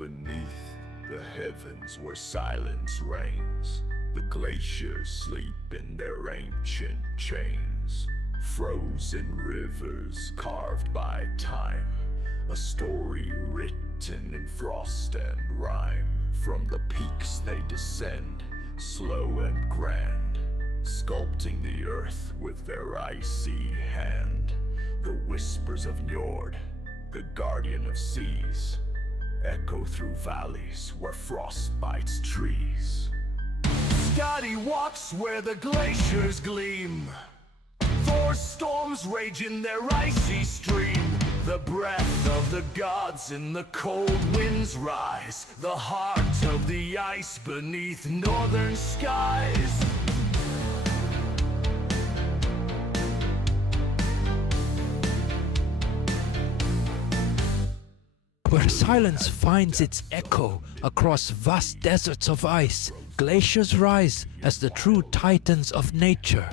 beneath the heavens where silence reigns. The glaciers sleep in their ancient chains. Frozen rivers carved by time. A story written in frost and rhyme. From the peaks they descend, slow and grand, sculpting the earth with their icy hand. The whispers of Njord, the guardian of seas, echo through valleys where frost bites trees. Skadi walks where the glaciers gleam. Thor storms rage in their icy stream. The breath of the gods in the cold winds rise. The heart of the ice beneath northern skies. Where silence finds its echo across vast deserts of ice, glaciers rise as the true titans of nature.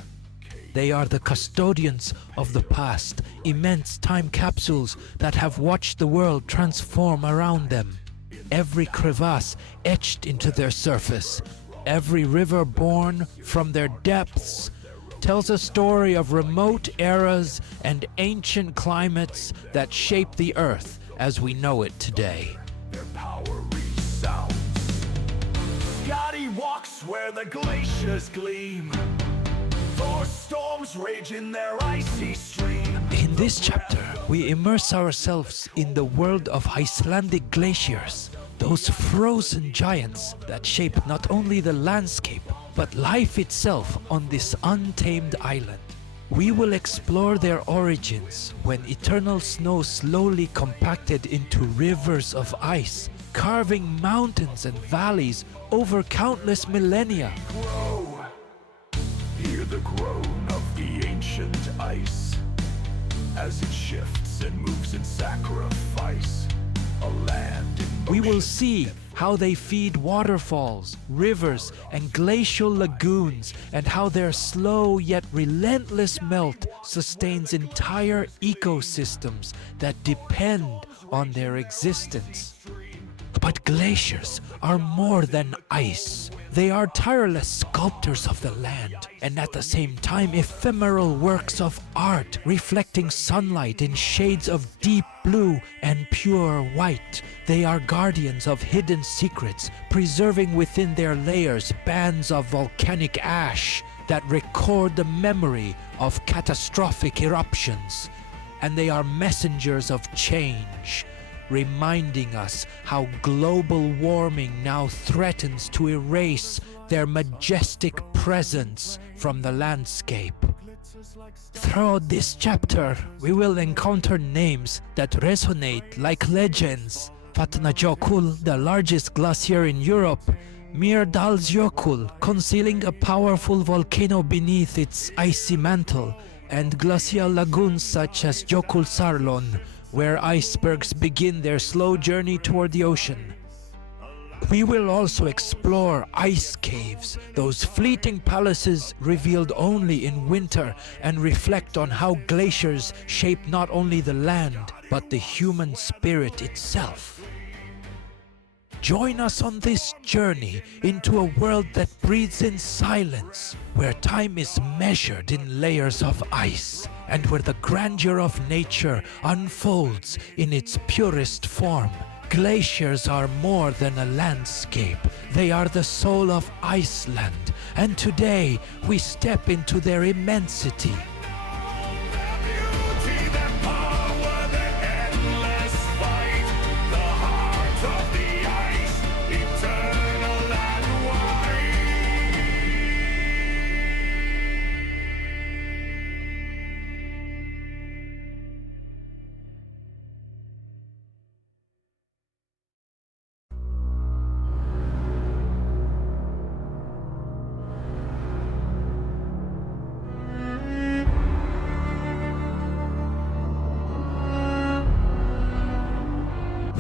They are the custodians of the past, immense time capsules that have watched the world transform around them. Every crevasse etched into their surface, every river born from their depths, tells a story of remote eras and ancient climates that shape the earth as we know it today. Their power resounds. Skadi walks where the glaciers gleam. Thor storms rage in their icy stream. In this chapter, we immerse ourselves in the world of Icelandic glaciers, those frozen giants that shape not only the landscape, but life itself on this untamed island. We will explore their origins when eternal snow slowly compacted into rivers of ice, carving mountains and valleys over countless millennia. Grow. Hear the groan of the ancient ice as it shifts and moves in sacrifice. A land in We will motion. see how they feed waterfalls, rivers, and glacial lagoons, and how their slow yet relentless melt sustains entire ecosystems that depend on their existence. But glaciers are more than ice. They are tireless sculptors of the land, and at the same time ephemeral works of art reflecting sunlight in shades of deep blue and pure white. They are guardians of hidden secrets, preserving within their layers bands of volcanic ash that record the memory of catastrophic eruptions. And they are messengers of change, reminding us how global warming now threatens to erase their majestic presence from the landscape. Throughout this chapter, we will encounter names that resonate like legends. Vatnajökull, the largest glacier in Europe, Jökull, concealing a powerful volcano beneath its icy mantle, and glacial lagoons such as Jökulsárlón, where icebergs begin their slow journey toward the ocean. We will also explore ice caves, those fleeting palaces revealed only in winter, and reflect on how glaciers shape not only the land, but the human spirit itself. Join us on this journey into a world that breathes in silence, where time is measured in layers of ice, and where the grandeur of nature unfolds in its purest form. Glaciers are more than a landscape. They are the soul of Iceland, and today we step into their immensity.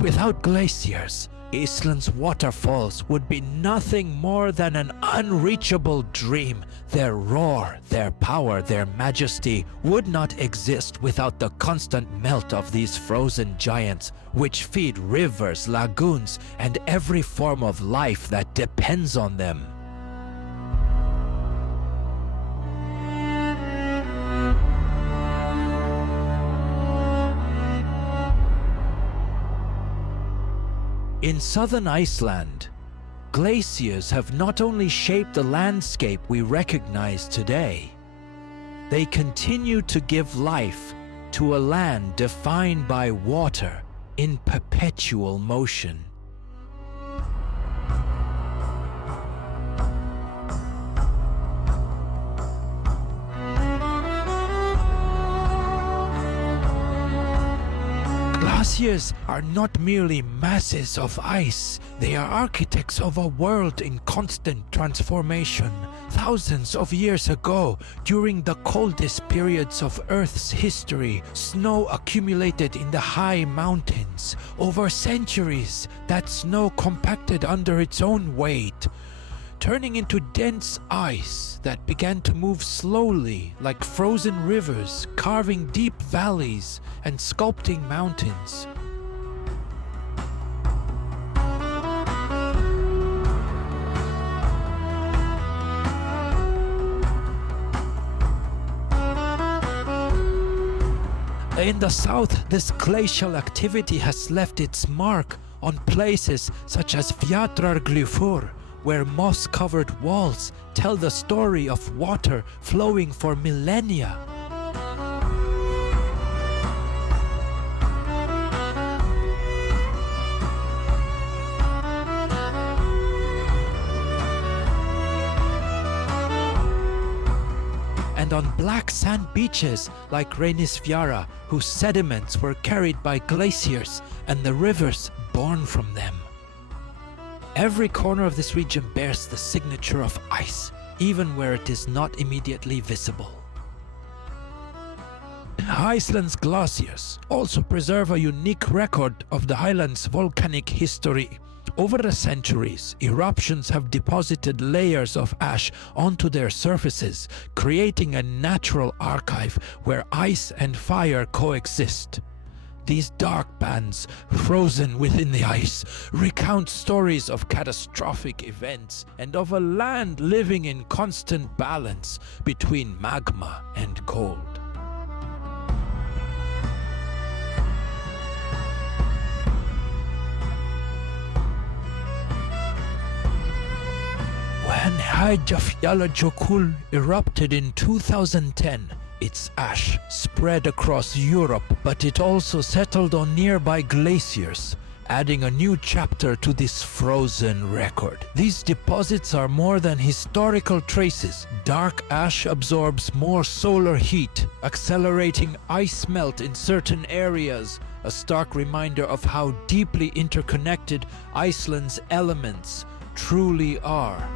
Without glaciers, Iceland's waterfalls would be nothing more than an unreachable dream. Their roar, their power, their majesty would not exist without the constant melt of these frozen giants, which feed rivers, lagoons, and every form of life that depends on them. In southern Iceland, glaciers have not only shaped the landscape we recognize today, they continue to give life to a land defined by water in perpetual motion. Glaciers are not merely masses of ice, they are architects of a world in constant transformation. Thousands of years ago, during the coldest periods of Earth's history, snow accumulated in the high mountains. Over centuries, that snow compacted under its own weight, turning into dense ice that began to move slowly like frozen rivers, carving deep valleys and sculpting mountains. In the south, this glacial activity has left its mark on places such as Vatnajökull, where moss-covered walls tell the story of water flowing for millennia. And on black sand beaches like Reynisfjara, whose sediments were carried by glaciers and the rivers born from them. Every corner of this region bears the signature of ice, even where it is not immediately visible. Iceland's glaciers also preserve a unique record of the island's volcanic history. Over the centuries, eruptions have deposited layers of ash onto their surfaces, creating a natural archive where ice and fire coexist. These dark bands, frozen within the ice, recount stories of catastrophic events and of a land living in constant balance between magma and cold. When Vatnajökull erupted in 2010, its ash spread across Europe, but it also settled on nearby glaciers, adding a new chapter to this frozen record. These deposits are more than historical traces. Dark ash absorbs more solar heat, accelerating ice melt in certain areas, a stark reminder of how deeply interconnected Iceland's elements truly are.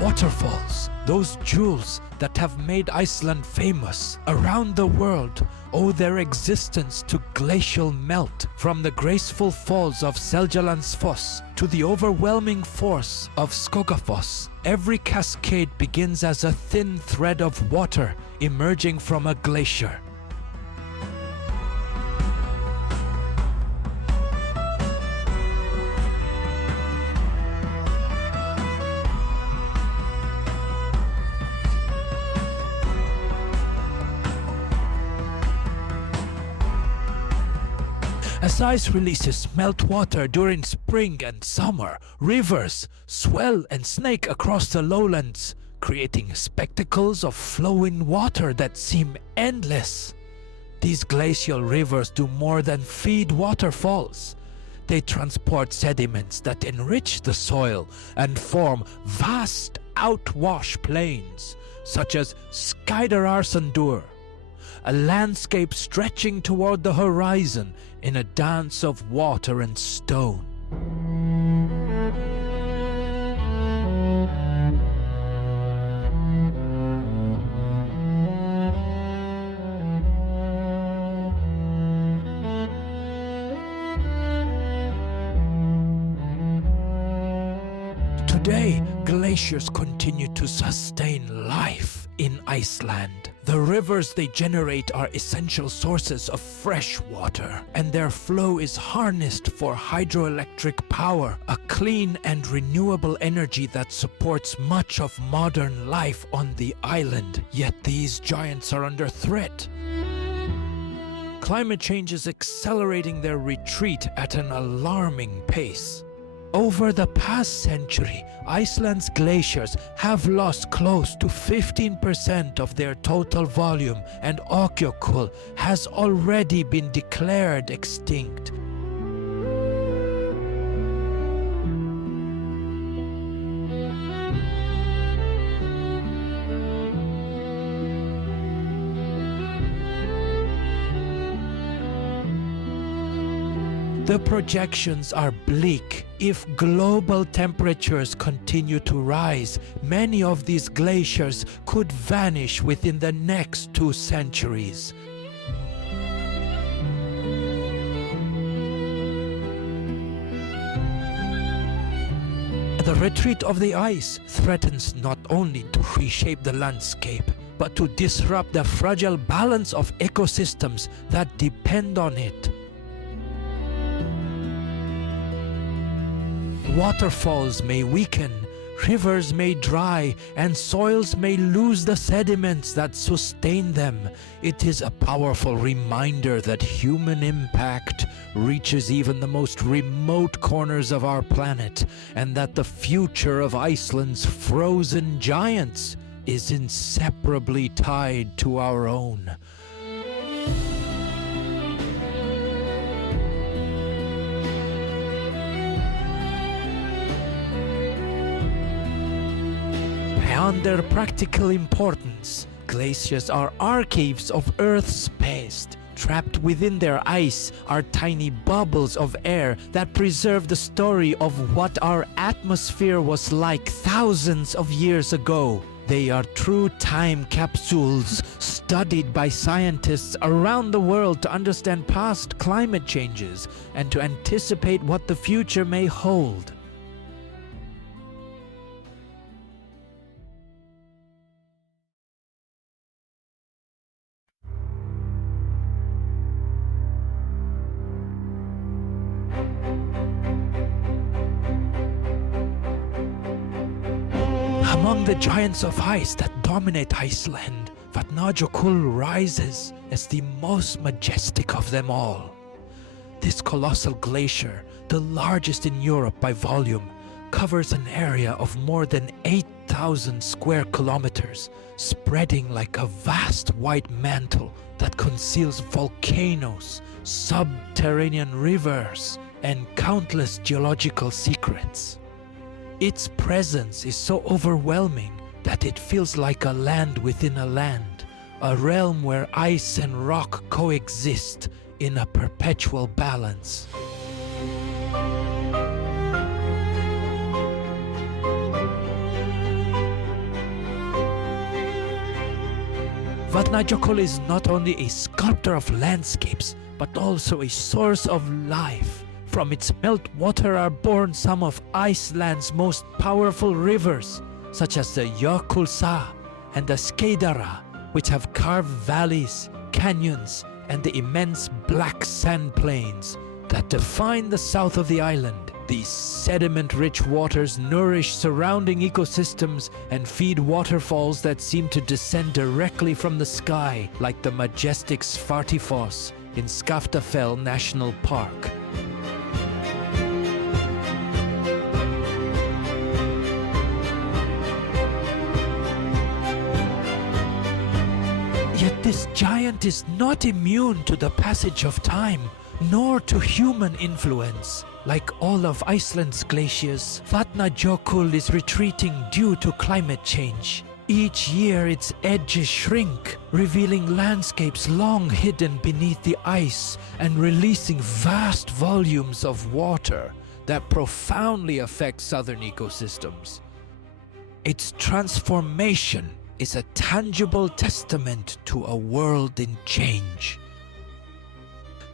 Waterfalls, those jewels that have made Iceland famous around the world, owe their existence to glacial melt. From the graceful falls of Seljalandsfoss to the overwhelming force of Skogafoss, every cascade begins as a thin thread of water emerging from a glacier. As ice releases melt water during spring and summer, rivers swell and snake across the lowlands, creating spectacles of flowing water that seem endless. These glacial rivers do more than feed waterfalls. They transport sediments that enrich the soil and form vast outwash plains, such as Skeiðarársandur, a landscape stretching toward the horizon in a dance of water and stone. Today, glaciers continue to sustain life in Iceland. The rivers they generate are essential sources of fresh water, and their flow is harnessed for hydroelectric power, a clean and renewable energy that supports much of modern life on the island. Yet these giants are under threat. Climate change is accelerating their retreat at an alarming pace. Over the past century, Iceland's glaciers have lost close to 15% of their total volume, and Vatnajökull has already been declared extinct. The projections are bleak. If global temperatures continue to rise, many of these glaciers could vanish within the next 2 centuries. The retreat of the ice threatens not only to reshape the landscape, but to disrupt the fragile balance of ecosystems that depend on it. Waterfalls may weaken, rivers may dry, and soils may lose the sediments that sustain them. It is a powerful reminder that human impact reaches even the most remote corners of our planet, and that the future of Iceland's frozen giants is inseparably tied to our own. Beyond their practical importance, glaciers are archives of Earth's past. Trapped within their ice are tiny bubbles of air that preserve the story of what our atmosphere was like thousands of years ago. They are true time capsules, studied by scientists around the world to understand past climate changes and to anticipate what the future may hold. Among the giants of ice that dominate Iceland, Vatnajökull rises as the most majestic of them all. This colossal glacier, the largest in Europe by volume, covers an area of more than 8,000 square kilometers, spreading like a vast white mantle that conceals volcanoes, subterranean rivers, and countless geological secrets. Its presence is so overwhelming that it feels like a land within a land, a realm where ice and rock coexist in a perpetual balance. Vatnajökull is not only a sculptor of landscapes, but also a source of life. From its meltwater are born some of Iceland's most powerful rivers, such as the Jökulsá and the Skeiðará, which have carved valleys, canyons, and the immense black sand plains that define the south of the island. These sediment-rich waters nourish surrounding ecosystems and feed waterfalls that seem to descend directly from the sky, like the majestic Svartifoss in Skaftafell National Park. Yet this giant is not immune to the passage of time, nor to human influence. Like all of Iceland's glaciers, Vatnajökull is retreating due to climate change. Each year its edges shrink, revealing landscapes long hidden beneath the ice and releasing vast volumes of water that profoundly affect southern ecosystems. Its transformation is a tangible testament to a world in change.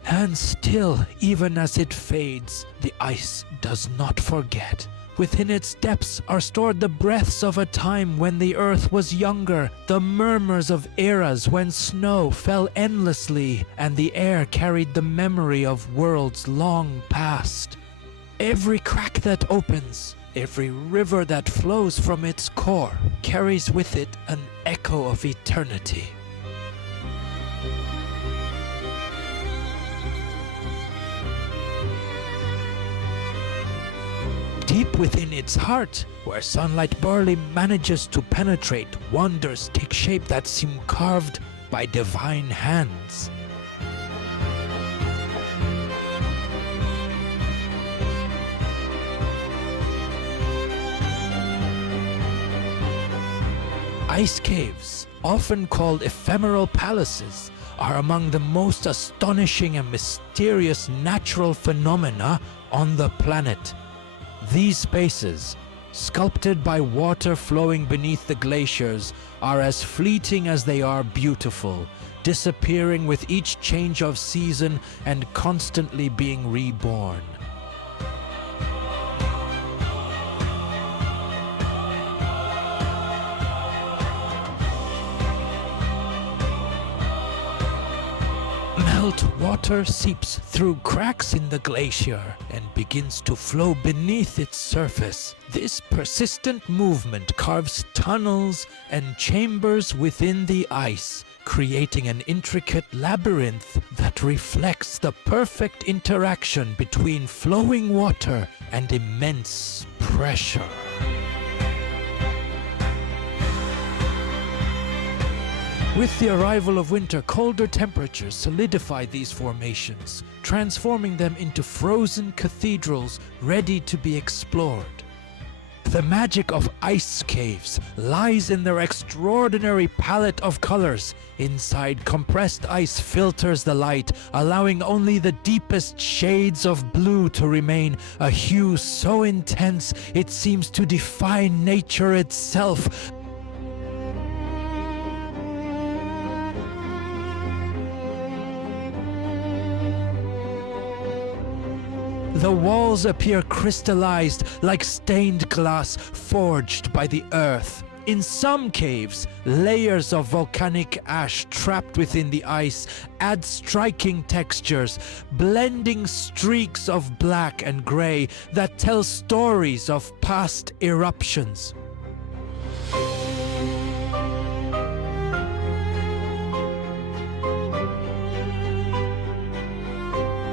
And still, even as it fades, the ice does not forget. Within its depths are stored the breaths of a time when the earth was younger, the murmurs of eras when snow fell endlessly and the air carried the memory of worlds long past. Every crack that opens, every river that flows from its core, carries with it an echo of eternity. Deep within its heart, where sunlight barely manages to penetrate, wonders take shape that seem carved by divine hands. Ice caves, often called ephemeral palaces, are among the most astonishing and mysterious natural phenomena on the planet. These spaces, sculpted by water flowing beneath the glaciers, are as fleeting as they are beautiful, disappearing with each change of season and constantly being reborn. Water seeps through cracks in the glacier and begins to flow beneath its surface. This persistent movement carves tunnels and chambers within the ice, creating an intricate labyrinth that reflects the perfect interaction between flowing water and immense pressure. With the arrival of winter, colder temperatures solidify these formations, transforming them into frozen cathedrals ready to be explored. The magic of ice caves lies in their extraordinary palette of colors. Inside, compressed ice filters the light, allowing only the deepest shades of blue to remain, a hue so intense it seems to defy nature itself. The walls appear crystallized like stained glass forged by the earth. In some caves, layers of volcanic ash trapped within the ice add striking textures, blending streaks of black and gray that tell stories of past eruptions.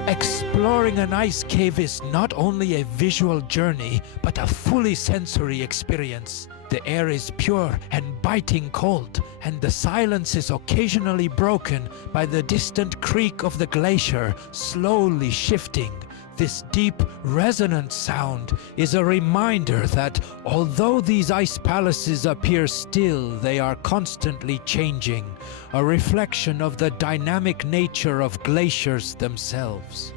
Exploring an ice cave is not only a visual journey, but a fully sensory experience. The air is pure and biting cold, and the silence is occasionally broken by the distant creak of the glacier slowly shifting. This deep, resonant sound is a reminder that although these ice palaces appear still, they are constantly changing, a reflection of the dynamic nature of glaciers themselves.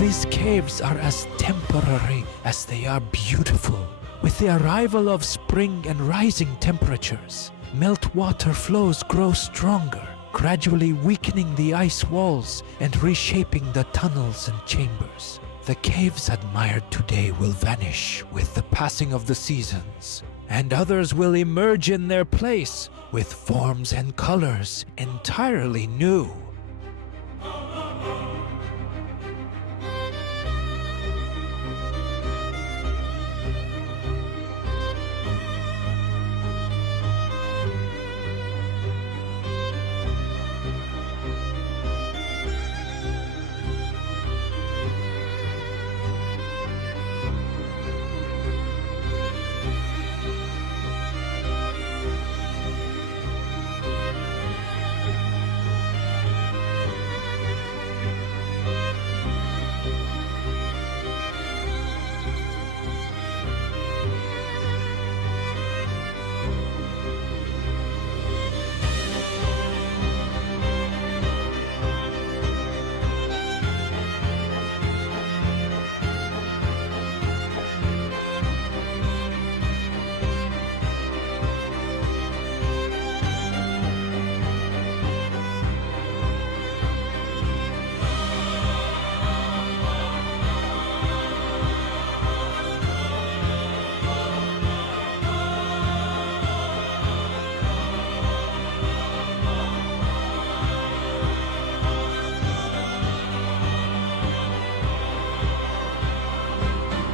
These caves are as temporary as they are beautiful. With the arrival of spring and rising temperatures, meltwater flows grow stronger, gradually weakening the ice walls and reshaping the tunnels and chambers. The caves admired today will vanish with the passing of the seasons, and others will emerge in their place with forms and colors entirely new.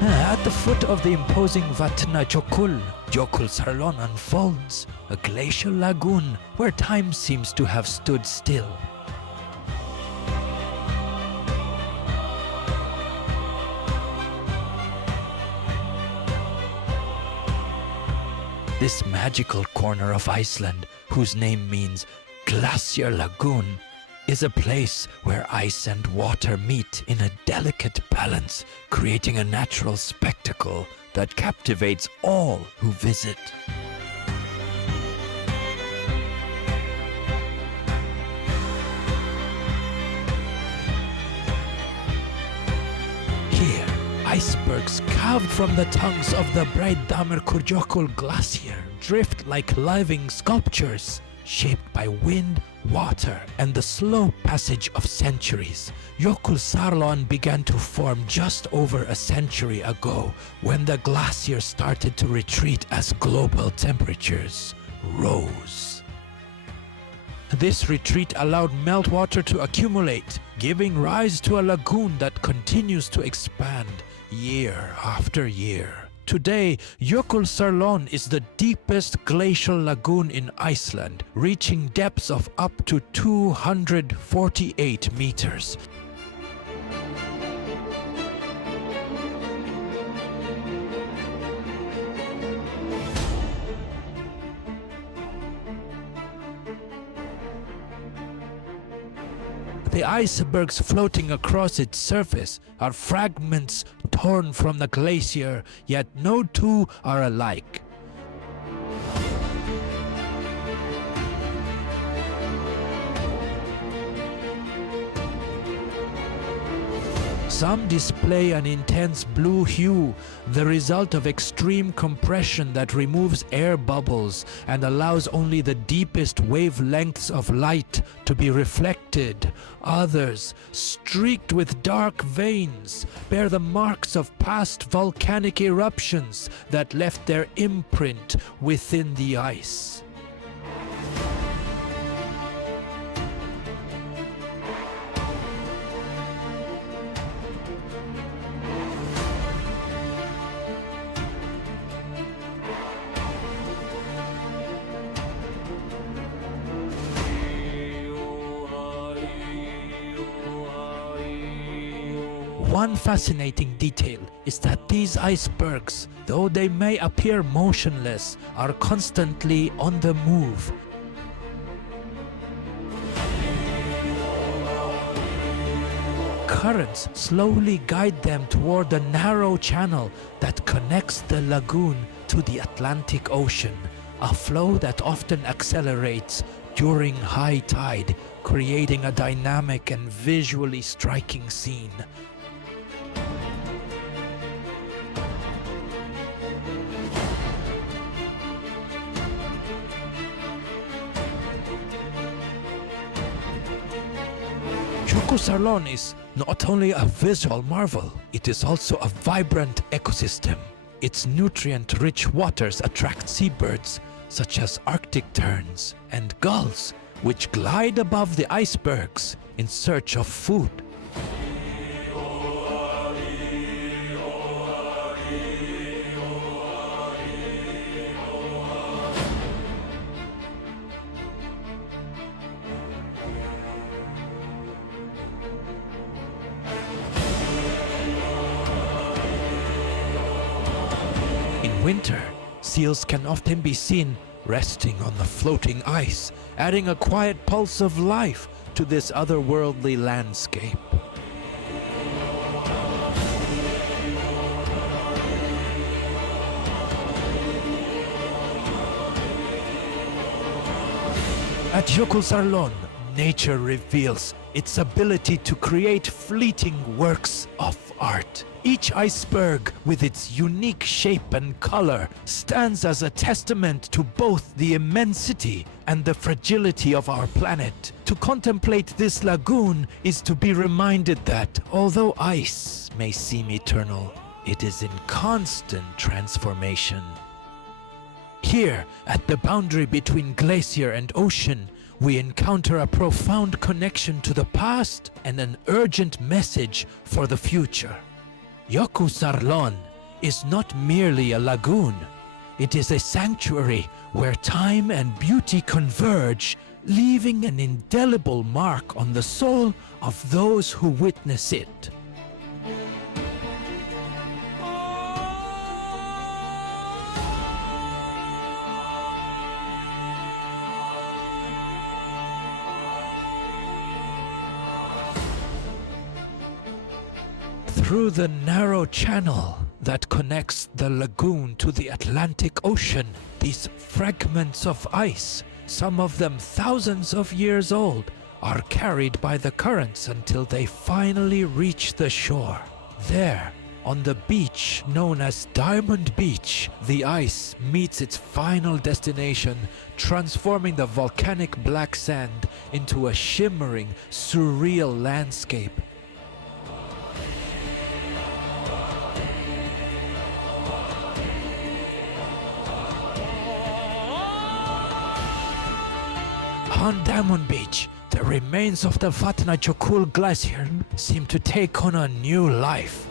At the foot of the imposing Vatnajökull, Jökulsárlón unfolds, a glacial lagoon where time seems to have stood still. This magical corner of Iceland, whose name means Glacier Lagoon, is a place where ice and water meet in a delicate balance, creating a natural spectacle that captivates all who visit. Here, icebergs carved from the tongues of the Vatnajökull glacier drift like living sculptures, shaped by wind, water, and the slow passage of centuries. Jökulsárlón began to form just over a century ago, when the glacier started to retreat as global temperatures rose. This retreat allowed meltwater to accumulate, giving rise to a lagoon that continues to expand year after year. Today, Jökulsárlón is the deepest glacial lagoon in Iceland, reaching depths of up to 248 meters. The icebergs floating across its surface are fragments torn from the glacier, yet no two are alike. Some display an intense blue hue, the result of extreme compression that removes air bubbles and allows only the deepest wavelengths of light to be reflected. Others, streaked with dark veins, bear the marks of past volcanic eruptions that left their imprint within the ice. One fascinating detail is that these icebergs, though they may appear motionless, are constantly on the move. Currents slowly guide them toward the narrow channel that connects the lagoon to the Atlantic Ocean, a flow that often accelerates during high tide, creating a dynamic and visually striking scene. Jökulsárlón is not only a visual marvel, it is also a vibrant ecosystem. Its nutrient-rich waters attract seabirds, such as Arctic terns and gulls, which glide above the icebergs in search of food. In winter, seals can often be seen resting on the floating ice, adding a quiet pulse of life to this otherworldly landscape. At Jökulsárlón, nature reveals its ability to create fleeting works of art. Each iceberg, with its unique shape and color, stands as a testament to both the immensity and the fragility of our planet. To contemplate this lagoon is to be reminded that, although ice may seem eternal, it is in constant transformation. Here, at the boundary between glacier and ocean, we encounter a profound connection to the past and an urgent message for the future. Jökulsárlón is not merely a lagoon. It is a sanctuary where time and beauty converge, leaving an indelible mark on the soul of those who witness it. Through the narrow channel that connects the lagoon to the Atlantic Ocean, these fragments of ice, some of them thousands of years old, are carried by the currents until they finally reach the shore. There, on the beach known as Diamond Beach, the ice meets its final destination, transforming the volcanic black sand into a shimmering, surreal landscape. On Diamond Beach, the remains of the Vatnajökull glacier seem to take on a new life.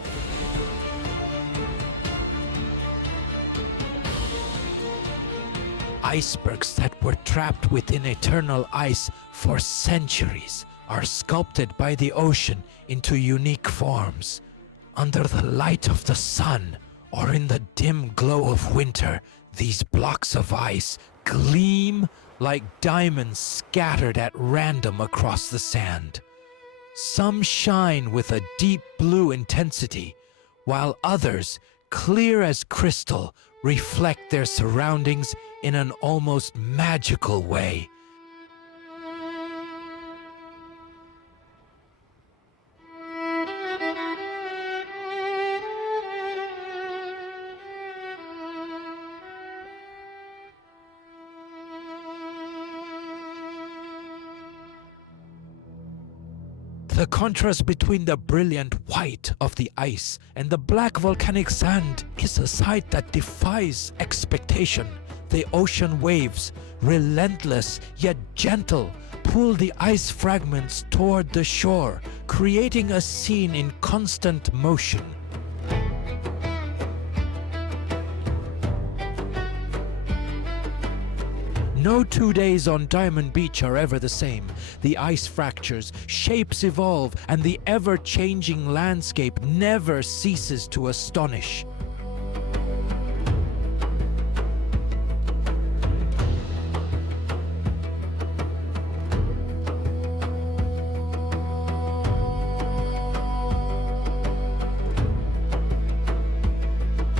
Icebergs that were trapped within eternal ice for centuries are sculpted by the ocean into unique forms. Under the light of the sun, or in the dim glow of winter, these blocks of ice gleam like diamonds scattered at random across the sand. Some shine with a deep blue intensity, while others, clear as crystal, reflect their surroundings in an almost magical way. The contrast between the brilliant white of the ice and the black volcanic sand is a sight that defies expectation. The ocean waves, relentless yet gentle, pull the ice fragments toward the shore, creating a scene in constant motion. No 2 days on Diamond Beach are ever the same. The ice fractures, shapes evolve, and the ever-changing landscape never ceases to astonish.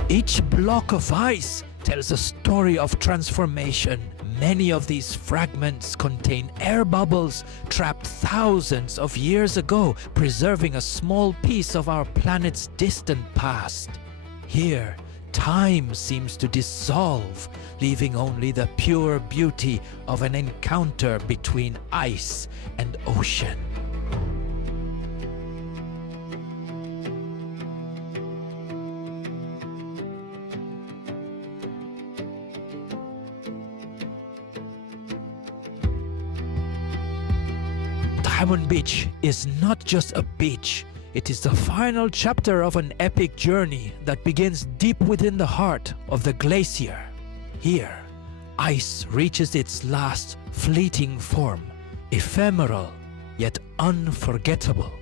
Each block of ice tells a story of transformation. Many of these fragments contain air bubbles trapped thousands of years ago, preserving a small piece of our planet's distant past. Here, time seems to dissolve, leaving only the pure beauty of an encounter between ice and ocean. Diamond Beach is not just a beach, it is the final chapter of an epic journey that begins deep within the heart of the glacier. Here, ice reaches its last fleeting form, ephemeral yet unforgettable.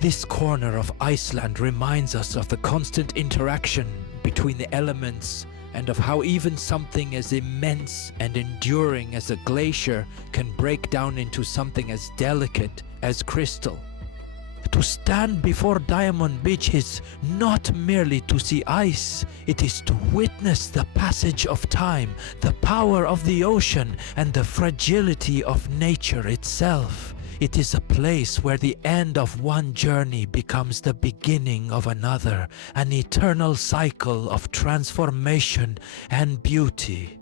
This corner of Iceland reminds us of the constant interaction between the elements and of how even something as immense and enduring as a glacier can break down into something as delicate as crystal. To stand before Diamond Beach is not merely to see ice, it is to witness the passage of time, the power of the ocean, and the fragility of nature itself. It is a place where the end of one journey becomes the beginning of another, an eternal cycle of transformation and beauty.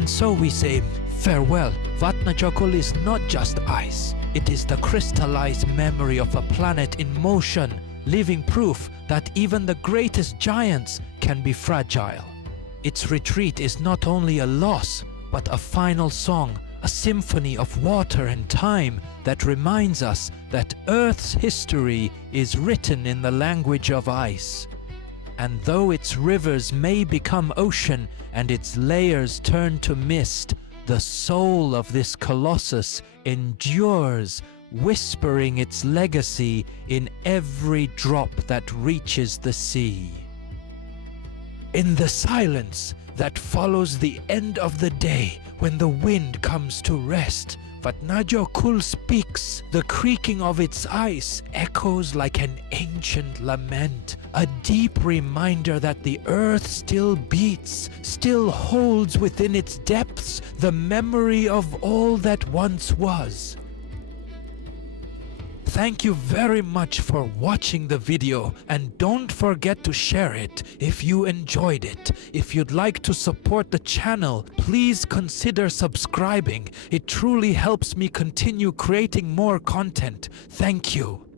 And so we say farewell. Vatnajökull is not just ice. It is the crystallized memory of a planet in motion, living proof that even the greatest giants can be fragile. Its retreat is not only a loss, but a final song, a symphony of water and time that reminds us that Earth's history is written in the language of ice. And though its rivers may become ocean and its layers turn to mist, the soul of this colossus endures, whispering its legacy in every drop that reaches the sea. In the silence that follows the end of the day, when the wind comes to rest, Vatnajökull speaks. The creaking of its ice echoes like an ancient lament, a deep reminder that the earth still beats, still holds within its depths the memory of all that once was. Thank you very much for watching the video, and don't forget to share it if you enjoyed it. If you'd like to support the channel, please consider subscribing. It truly helps me continue creating more content. Thank you.